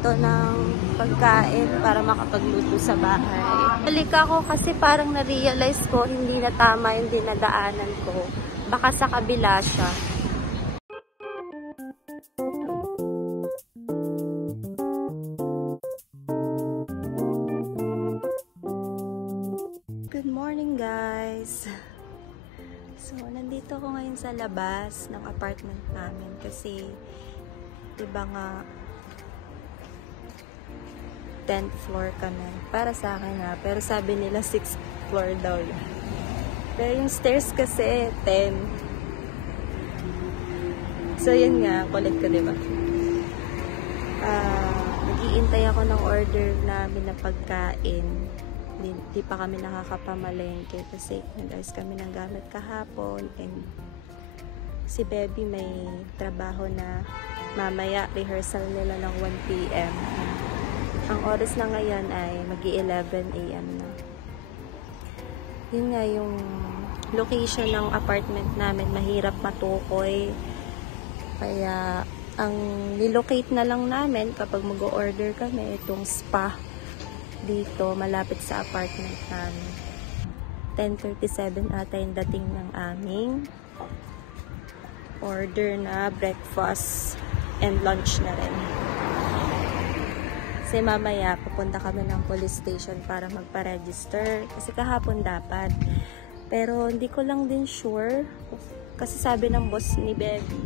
dito ng pagkain para makapagluto sa bahay. Balik ako kasi parang na-realize ko hindi na tama yung dinadaanan ko. Baka sa kabila siya. Good morning guys! So, nandito ako ngayon sa labas ng apartment namin kasi diba nga 10th floor kami. Para sa akin na, pero sabi nila 6th floor daw yun. Pero yung stairs kasi 10. So, yun nga, kulit ko diba? Nag-iintay ako ng order namin na pagkain. Di pa kami nakakapamalengke kasi nag-ayos kami ng gamit kahapon and si Baby may trabaho na mamaya rehearsal nila ng 1 PM. Ang oras na ngayon ay mag-11 AM na. Yun nga yung location ng apartment namin, mahirap matukoy. Kaya ang nilocate na lang namin kapag mag-order kami itong spa dito, malapit sa apartment namin. 10:37 ata yung dating ng aming order na breakfast and lunch na rin. Kasi mamaya pupunta kami ng police station para magpa-register. Kasi kahapon dapat. Pero hindi ko lang din sure. Kasi sabi ng boss ni Baby,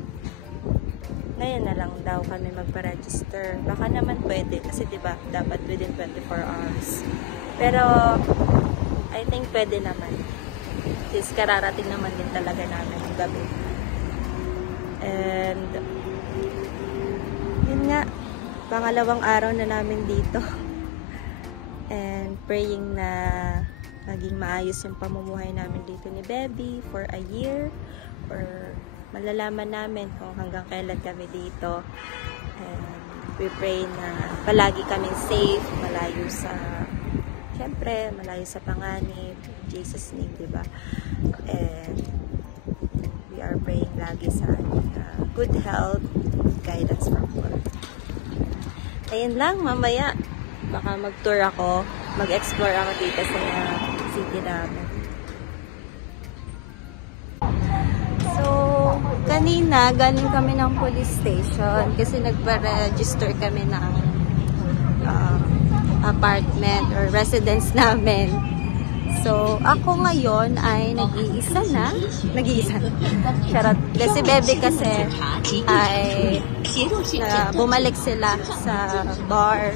ngayon na lang daw kami magpa-register. Baka naman pwede kasi diba dapat within 24 hours. Pero I think pwede naman. Kasi kararating naman din talaga namin ng gabi. And yun nga, pangalawang araw na namin dito. And praying na maging maayos yung pamumuhay namin dito ni Baby for a year or malalaman namin kung hanggang kailan kami dito. And we pray na palagi kaming safe, malayo sa, syempre, malayo sa panganib. In Jesus' name, diba? And we are praying lagi sa good health, guidance from God. Ayun lang, mamaya, baka mag-tour ako, mag-explore ako dito sa city namin. Kanina, galing kami ng police station kasi nagpa-register kami ng apartment or residence namin. So, ako ngayon ay nag-iisa na. Charot. Kasi Baby kasi ay bumalik sila sa bar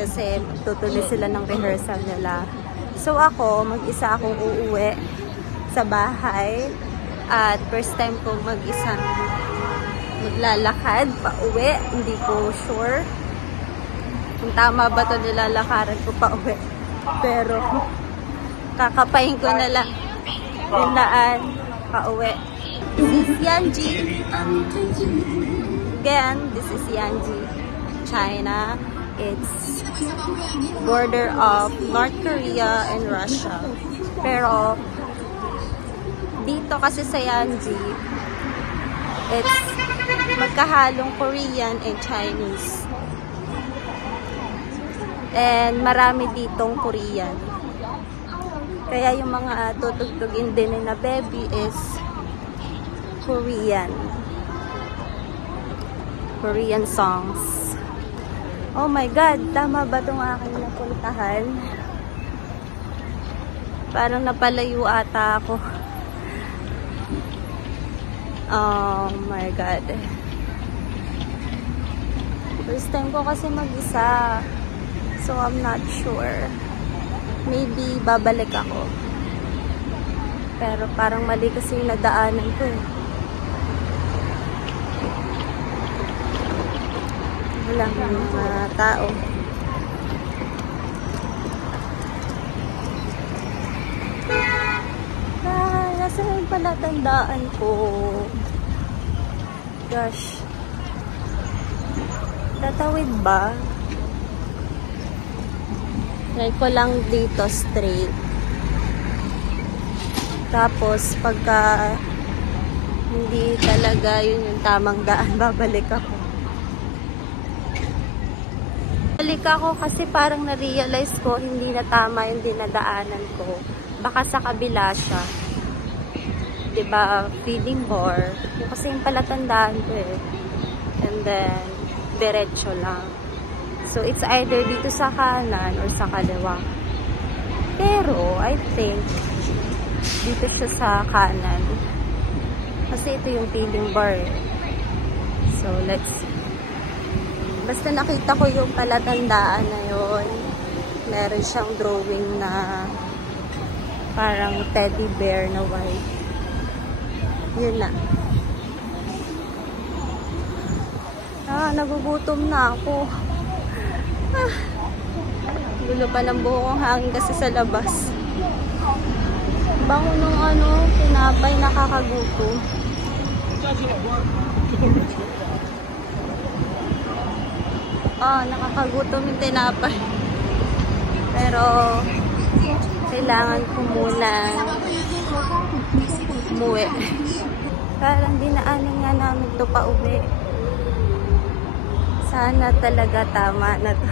kasi tutuloy sila ng rehearsal nila. So, ako, mag-isa akong uuwi sa bahay. At first time ko mag-isang maglalakad pa uwi. Hindi ko sure kung tama ba ito nilalakaran ko pa uwi. Pero kakapahin ko na lang yung daan pa uwi. This is Yanji. Again, this is Yanji, China. It's border of North Korea and Russia. Pero dito kasi sa Yanji, it's magkahalong Korean and Chinese. And marami ditong Korean. Kaya yung mga tutugtugin din na Baby is Korean. Korean songs. Oh my God, tama ba itong aking napuntahan? Parang napalayo ata ako. Oh my God. First time ko kasi mag-isa. So, I'm not sure. Maybe babalik ako. Pero parang mali kasi yung nadaanan ko eh. Walang mga tao. Nasaan pala tandaan ko? Gosh. Tatawid ba? Try ko lang dito straight. Tapos, pagka hindi talaga yun yung tamang daan, babalik ako. Balik ako kasi parang na-realize ko hindi na tama yung dinadaanan ko. Baka sa kabila siya. Diba, feeding bar. Yung kasi yung palatandaan ko eh. And then, diretso lang. So, it's either dito sa kanan or sa kaliwa. Pero, I think, dito siya sa kanan. Kasi ito yung feeding bar. So, let's see. Basta nakita ko yung palatandaan na yun. Meron siyang drawing na parang teddy bear na white. Yun na. Nagugutom na ako. Gulo pa ng buong hangin kasi sa labas. Bango nung tinapay, nakakagutom. Nakakagutom yung tinapay. Pero, kailangan ko muna umuwi. Parang dinaanin nga namin ito pa uwi. Sana talaga tama na to.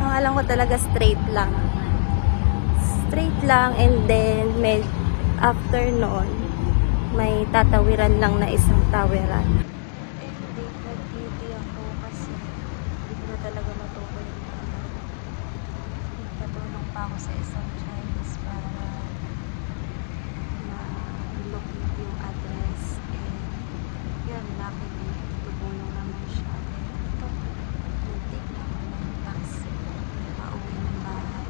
Ang alam ko talaga straight lang. Straight lang, and then after nun, may tatawiran lang na isang tawiran. Ako sa isang Chinese para ma-look yung address, and yun, luckily tutulong naman siya. Ito, muntik na ako ng taxi pauwi ng bahay.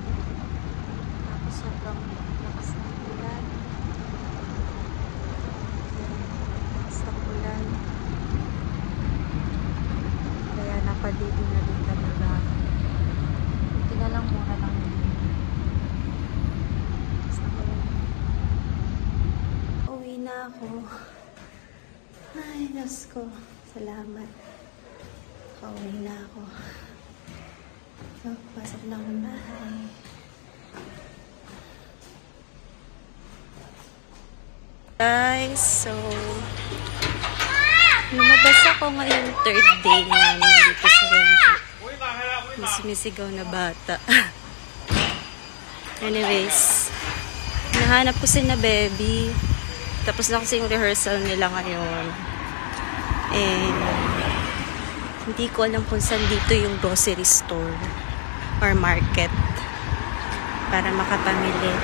Tapos sobrang lakas ng ulan, kaya napadito na rin talaga. Buti na lang mura lang. Ako. Ay, Diyos ko. Salamat. Pauwi na ako. So, pasok na akong bahay. Guys, so lumabas ako ngayong third day namin dito sa Renji. May sumisigaw na bata. Anyways, nahanap ko si na baby. Tapos na kasi yung rehearsal nila ngayon. And hindi ko alam kung saan dito yung grocery store or market para makapamili.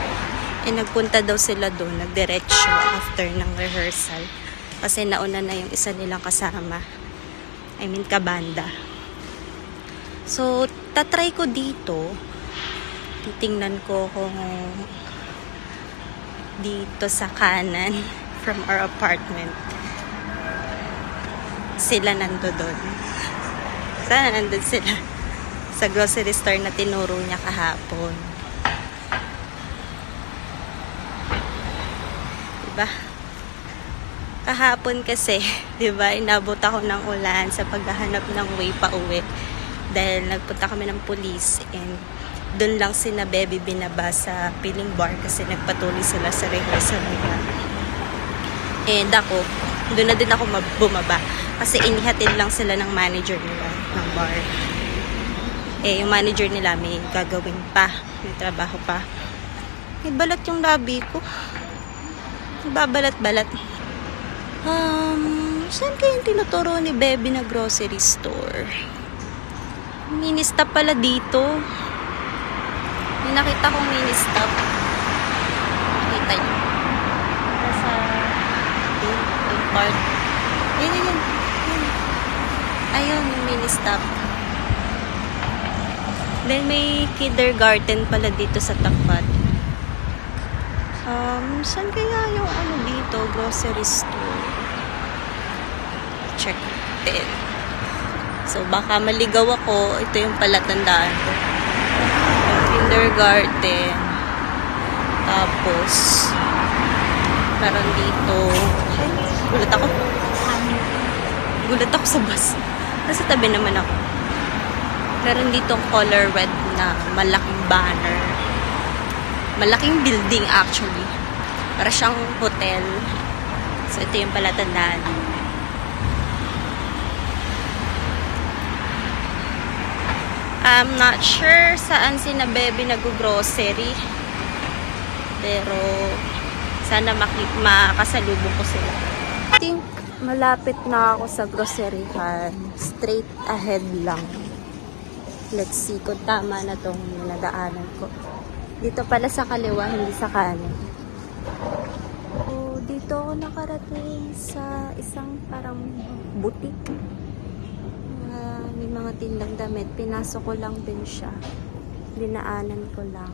And nagpunta daw sila doon, nagdiretso after ng rehearsal. Kasi nauna na yung isa nilang kasama. I mean, kabanda. So, tatry ko dito. Titingnan ko kung dito sa kanan from our apartment sila nandoon. Sana nandun sila sa grocery store na tinuro niya kahapon. Diba? Kahapon kasi, diba, inabot ako ng ulan sa paghahanap ng way pa uwi dahil nagpunta kami ng police, and doon lang si na baby binaba sa feeding bar kasi nagpatuloy sila sa rehearsal nila. And ako, doon na din ako bumaba kasi inihatid lang sila ng manager nila ng bar. Yung manager nila may gagawin pa, may trabaho pa. May balat yung labi ko. Babalat-balat. Saan kaya yung tinuturo ni baby na grocery store? Mini-stop pala dito. May nakita kong mini-stop. Nakita nyo. Nasa yung part. Yun. Ayun, yung mini-stop. Then may kindergarten pala dito sa tapat. Saan kaya yung dito? Grocery store. Check it. So, baka maligaw ako. Ito yung palatandaan ko. Kindergarten. Tapos, parang dito. Ay, gulat ako sa bus. Nasa tabi naman ako. Meron ditong color red na malaking banner. Malaking building actually. Para siyang hotel. So, ito yung palatandaan. I'm not sure saan si na Bebe nag-grocery. Pero sana makasalubong ko sila. I think malapit na ako sa groceryhan. Straight ahead lang. Let's see kung tama na tong nadaanan ko. Dito pala sa kaliwa, hindi sa kanan. So, dito ako nakarating sa isang parang boutique. May mga tindang damit. Pinasok ko lang din siya. Dinaanan ko lang.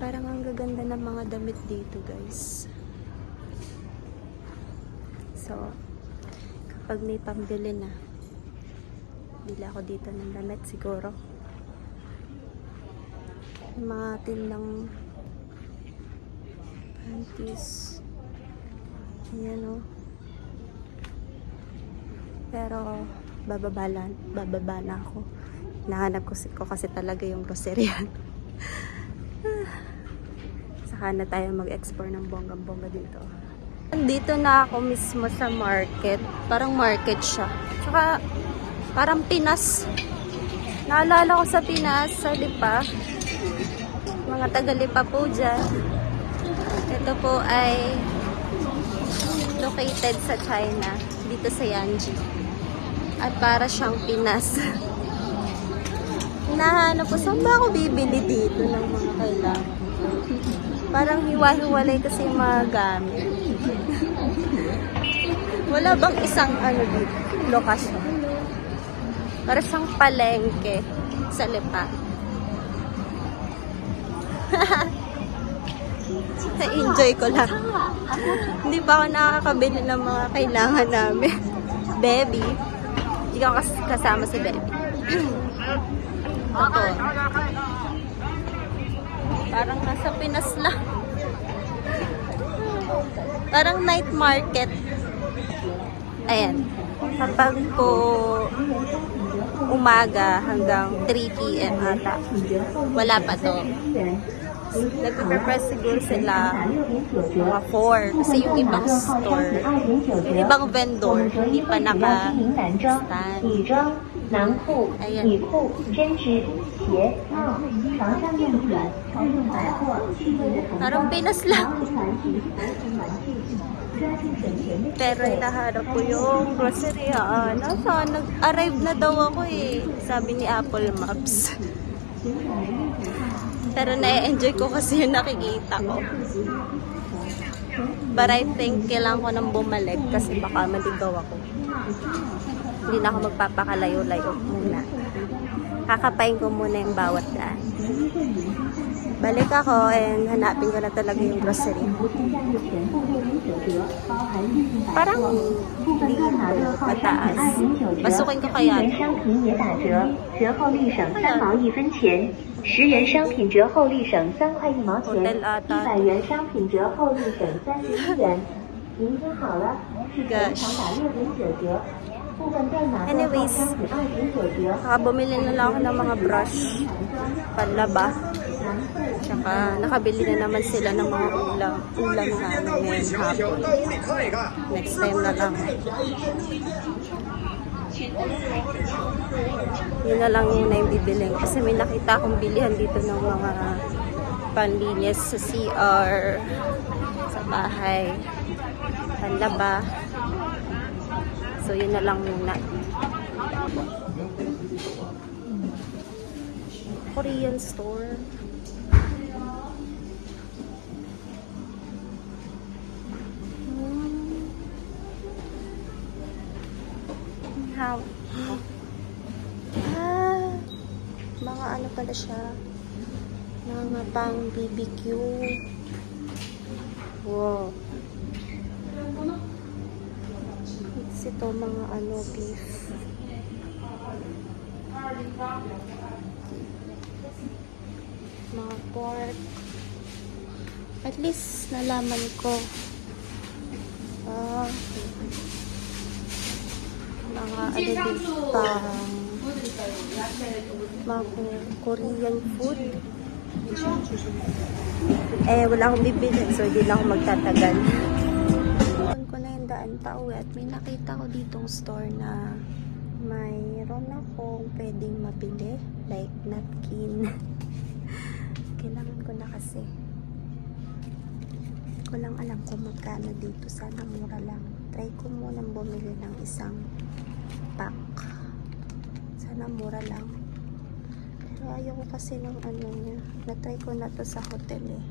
Parang ang gaganda ng mga damit dito, guys. So, kapag may pambili na, bili ako dito ng damit siguro. May mga tindang panties. Ayan, oh. Pero, bababa na ako. Nahanap ko kasi talaga yung groceryan. Saka na tayo mag-explore ng bonggang-bongga dito. Dito na ako mismo sa market. Parang market siya. Saka parang Pinas. Naalala ko sa Pinas, sa Lipa. Mga taga-Lipa po dyan. Ito po ay located sa China. Dito sa Yanji. At para siyang Pinas. Nahanap ko, saan ba ako bibili dito ng mga kailangan? Parang hiwa-hiwalay kasi yung mga gamit. Wala bang isang dito, lokasyon? Para siyang palengke sa Lipa. Na-enjoy ko lang. Hindi pa ako nakakabili ng mga kailangan namin. Baby. Hindi ko kasama si Baby. Ito. Parang nasa Pinas lang. Parang night market. Ayan. Kapag po umaga hanggang 3 PM ata. Wala pa to. Nagpe-prepare siguro sila mga 4. Kasi yung ibang store, yung ibang vendor, hindi pa naka-stand. Ayan. Parang Pinas lang. Pero hinahanap ko yung grocery. Nag-arrive na daw ako eh. Sabi ni Apple Maps. Pero na-enjoy ko kasi yung nakikita ko. But I think kailangan ko nang bumalik kasi baka maligaw ako. Hindi na ako magpapakalayo-layo muna. Kakapain ko muna yung bawat daan. Balik ako and hanapin ko na talaga yung grocery. Parang dito, mataas. Pasukin ko kaya. 10元商品折后立省3块1毛钱，100元商品折后立省31元。您听好了，是全场打6点9折，部分店码购后商品2点9折。Nakabumili na lang ako ng mga brush, panlaba. Tsaka nakabili na naman sila ng mga ulam namin ngayong hapon. Next time na lang. Yun na lang muna yung bibiling. Kasi may nakita akong bilihan dito ng mga panlinis sa CR, sa bahay, panlaba. So yun na lang muna. Korean store. How? Mga ano pala siya, mga pang BBQ. Wow. Ito mga beef. Mga pork. At least nalaman ko. Mga dito mga Korean food. Wala akong bibili, so hindi lang ako magtatagal. Doon ko na yung daan pa uwi at may nakita ko ditong store na mayroon akong pwedeng mabili, like napkin. Kailangan ko na kasi. Hindi ko lang alam kung magkano dito. Sana mura lang. Try ko munang bumili ng isang pack. Sana mura lang. Pero ayoko kasi ng ano niya. Na-try ko na to sa hotel eh.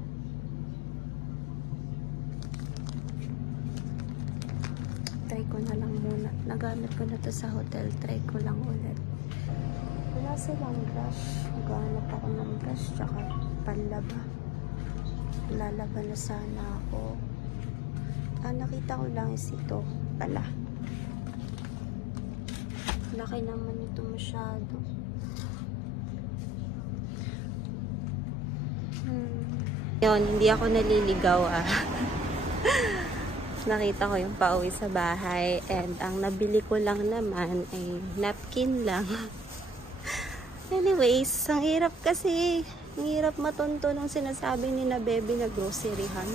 Try ko na lang muna. Nagamit ko na to sa hotel. Try ko lang ulit. Wala silang brush. Maghanap ako ng brush tsaka panlaba. Lalaba na sana ako. Nakita ko lang is ito pala. Laki naman ito masyado. Yun, hindi ako naliligaw Nakita ko yung pauwi sa bahay and ang nabili ko lang naman ay napkin lang. Anyways, ang hirap kasi. Ang hirap matunto ng sinasabi ni na baby na groceryhan.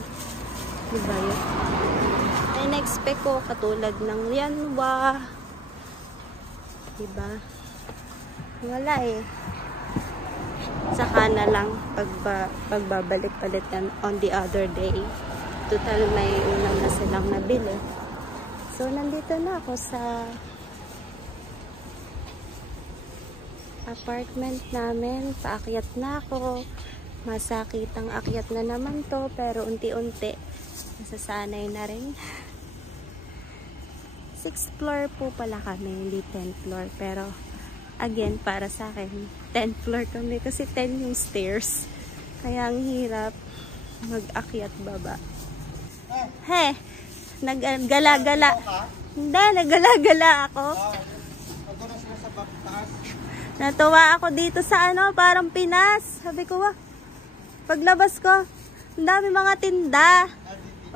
Diba yun? Ay, na-expect ko katulad ng Lianhua. Diba? Wala eh. Saka na lang pagbabalik-balik on the other day. Total may ulam na silang nabili. So, nandito na ako sa apartment namin. Paakyat na ako. Masakit ang akyat na naman to. Pero unti-unti, nasasanay na rin. 6th floor po pala kami, hindi 10th floor. Pero, again, para sa akin, 10th floor kami. Kasi 10 yung stairs. Kaya ang hirap mag-akyat baba. He, naggala-gala. Hindi, naggala-gala ako. Natuwa ako dito sa ano, parang Pinas. Sabi ko, paglabas ko, ang dami mga tinda.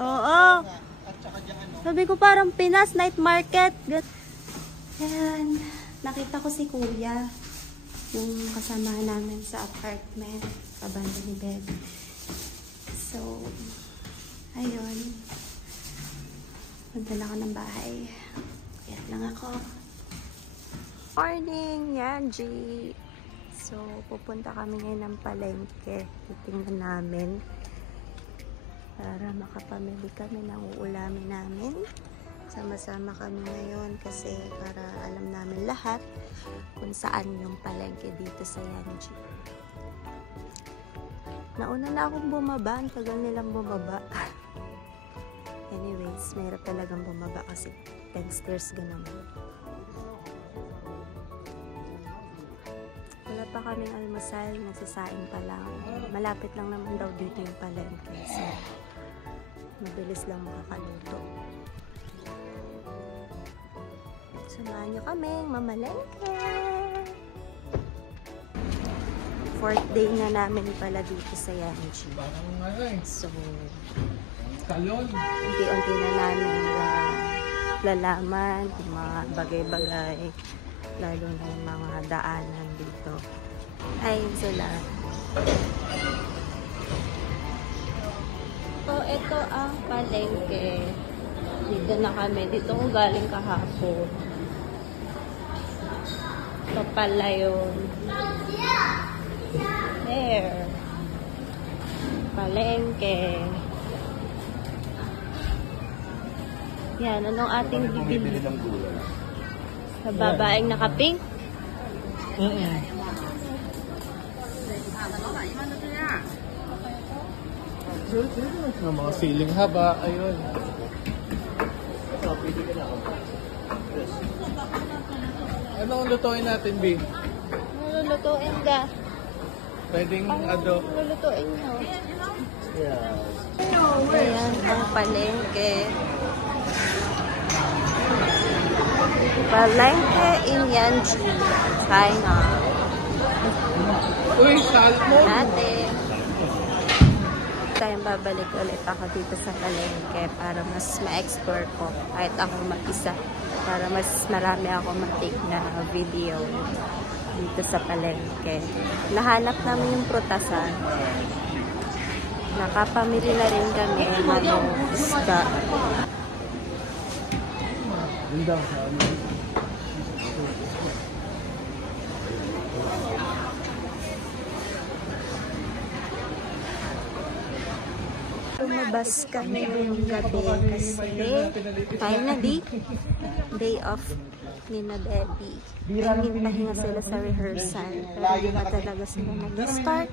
Oo. Sabi ko, parang Pinas, night market. Ayan, nakita ko si Kuya, yung kasama namin sa apartment, kabanda ni Beb. So, ayun. Punta na ako ng bahay. Kaya lang ako. Morning, Yanji! So, pupunta kami ngayon ng palengke. Titingnan namin. Para makapamili kami ng uulamin namin. Sama-sama kami ngayon kasi para alam namin lahat kung saan yung palengke dito sa Yanji. Nauna na akong bumaba. Ang tagal nilang bumaba. Anyways, mahirap talagang bumaba kasi 10 stairs ka naman. Wala pa kaming almusal, nagsasain pa lang. Malapit lang naman daw dito yung palengke. So, mabilis lang makakaluto. Samahan nyo kami, mamalengke! 4th day na namin pala dito sa Yanji. So, unti-unti na namin lalaman yung mga bagay-bagay, lalo na yung mga daanan dito. Ayun sila. So, ito ang palengke. Dito na kami. Dito ko galing kahapon. Ito pala yun. There. Palengke. Yan, anong ating bibili? Sa babaeng naka-pink? Ng mga ceiling haba, ayun. Anong lutuin natin, B? Ano lutuin ka? Pwedeng ado. Ano lutuin nyo? Yeah. Ayan ang palengke. Palengke in Yanji, China. Uy, salmon! Ate. Tayong babalik ulit ako dito sa palengke para mas ma-explore ko kahit ako mag-isa. Para mas marami ako ma-take na video dito sa palengke. Nahanap namin yung prutasan. Nakapamili na rin kami ng isda. Lumabas kami ngayong gabi kasi finally day off ni na Debbie. I mean, pahinga sila sa rehearsal. Pero hindi pa talaga sila nag-start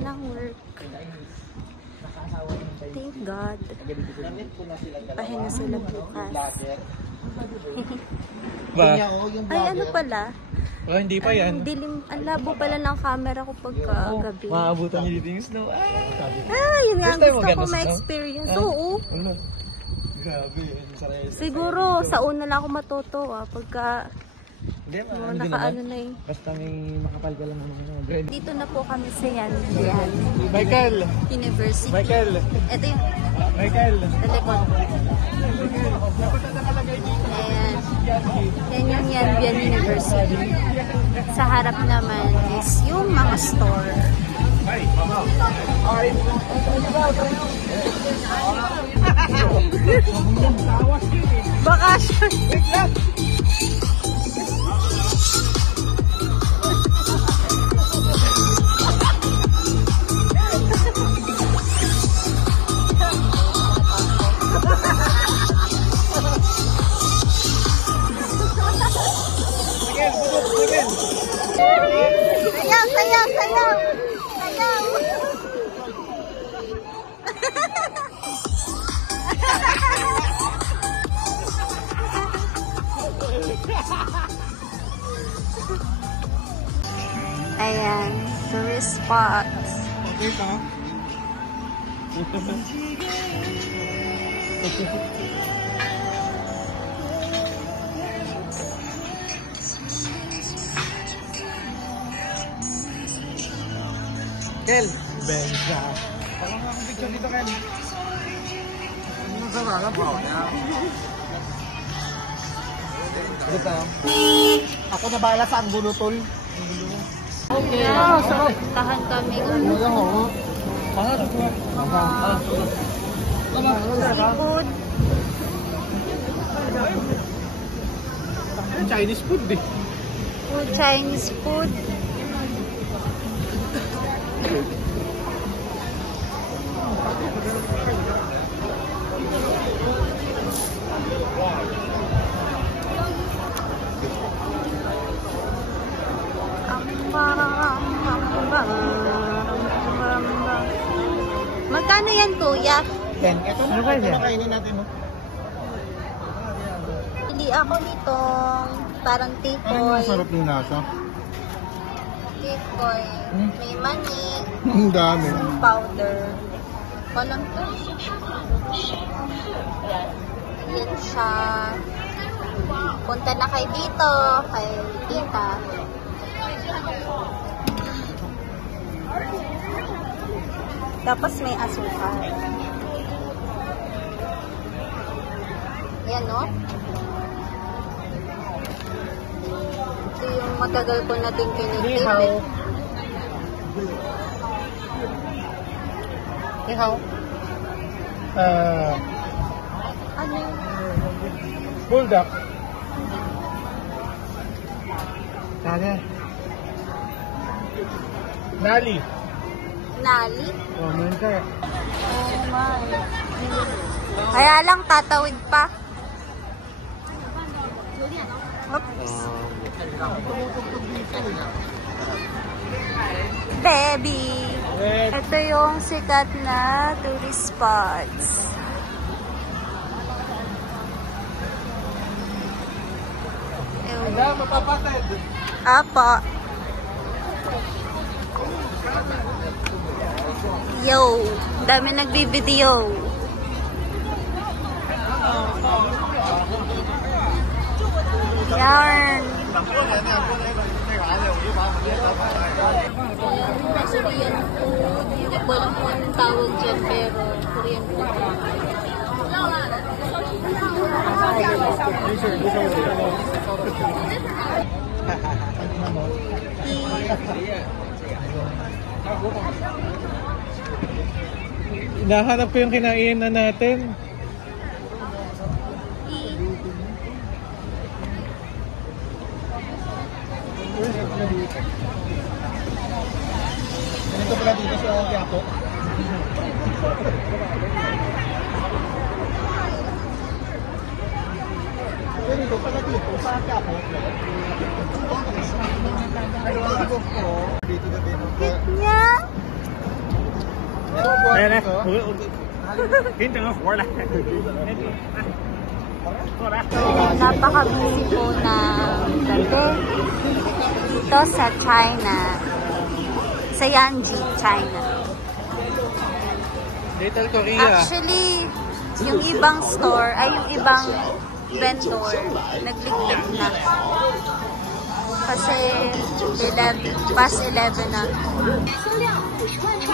ng work. Thank God. Pahinga sila bukas. Ay, ano pala? Oh, hindi pa yan. Dilim, ang labo pala ng camera ko pagka-gabi. Maabutan niyo dito yung snow. Yun nga, gusto ko ma-experience. Oo. Grabe. Siguro, sa una lang ako matutuwa pagka nakaano na eh. Basta may makapal ka lang ng bread. Dito na po kami sa Yan Michael! University. Michael! Ito yung Michael! telepon. Ayan. Yan yung Yan University. Sa harap naman is yung mga store. Bakasyon! Sayaw, sayaw, sayaw! Sayaw! Ayan, tourist spots. Okay ka? Kel! Benza! Ako nga ang picture dito, Kel. Ano sa mga po niya? Dito. Ako na bahala sa ang bulutol. Okay. Sarap! Tahan kami. Seafood. Chinese food eh. Chinese food. Magkano yan, kuya? 10. Ito na kainin natin mo. Pili ako nitong parang Ang tikoy. masarap yung nasa. Tikoy. May mani. Ang dami. Powder. Walang to. Yan siya. Punta na kayo dito. Kay tita. Tapos may asukal. Yan, no? Ito yung matagal ko natin pinitipid. Ihaw. Ano? Bulldog. Kaya. Nali. Nali? Oh, meron kaya. Oh my. Kaya lang tatawid pa. Oops. Baby. Ito yung sikat na tourist spots. Wala, mapapatid. Apo. Yo, dami nagbibideo. Yarn. Korean food. Hindi ko alam kung anong tawag dyan, pero Korean food. Hinahanap ko yung kinainan natin. niya. 来来，给你整个活来。过来。Napaka-busy po ng gabi dito sa China. Sa Yanji, China. Little Korea. Actually, yung ibang store, ay yung ibang vendor, nagligpit na. Kasi 11, past 11 na. 销量50万串，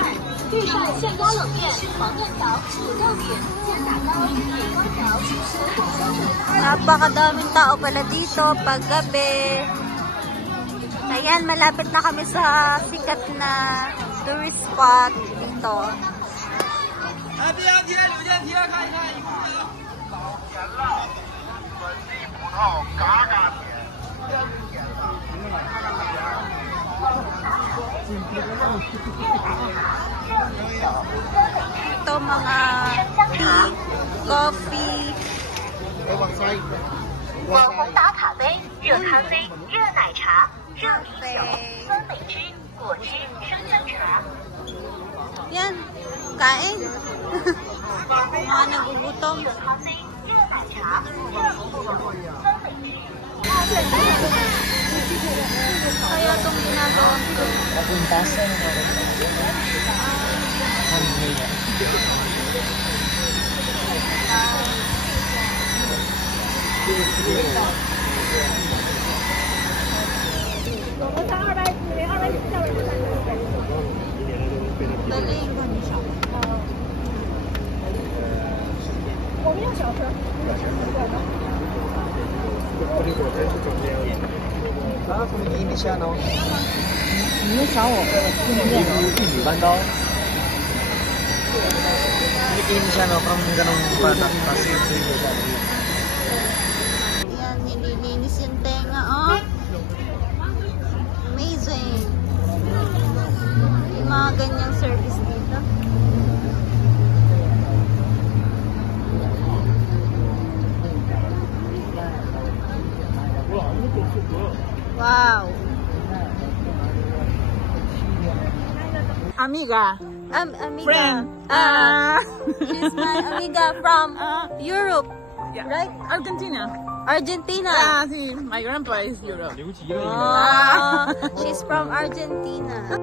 遇上现压冷面、黄面条、土豆饼、煎打糕、年糕条，全部销售。 Napakadaming tao pala dito pag gabi. Ayan, malapit na kami sa sikat na tourist spot dito. Ito mga tea, coffee, 网红打卡杯、热咖啡、热奶茶、热啤酒、酸梅汁、果汁、生姜茶。 yan, kain. Mga nagugutom. 热咖啡、热奶茶、热啤酒、酸梅汁。 Kaya itong ginagawa ko. Galing. 啊，从你那下呢？你想我玉米蛋糕。Ini siya no from ganong bata kasi Yan, nililinis yung tenga, oh. Amazing. Yung mga ganyang service dito. Wow. Amiga. Amiga. Friend. She's my amiga from Europe, Yeah. right? Argentina. Argentina. Ah, sí. My grandpa is Europe. Oh, she's from Argentina.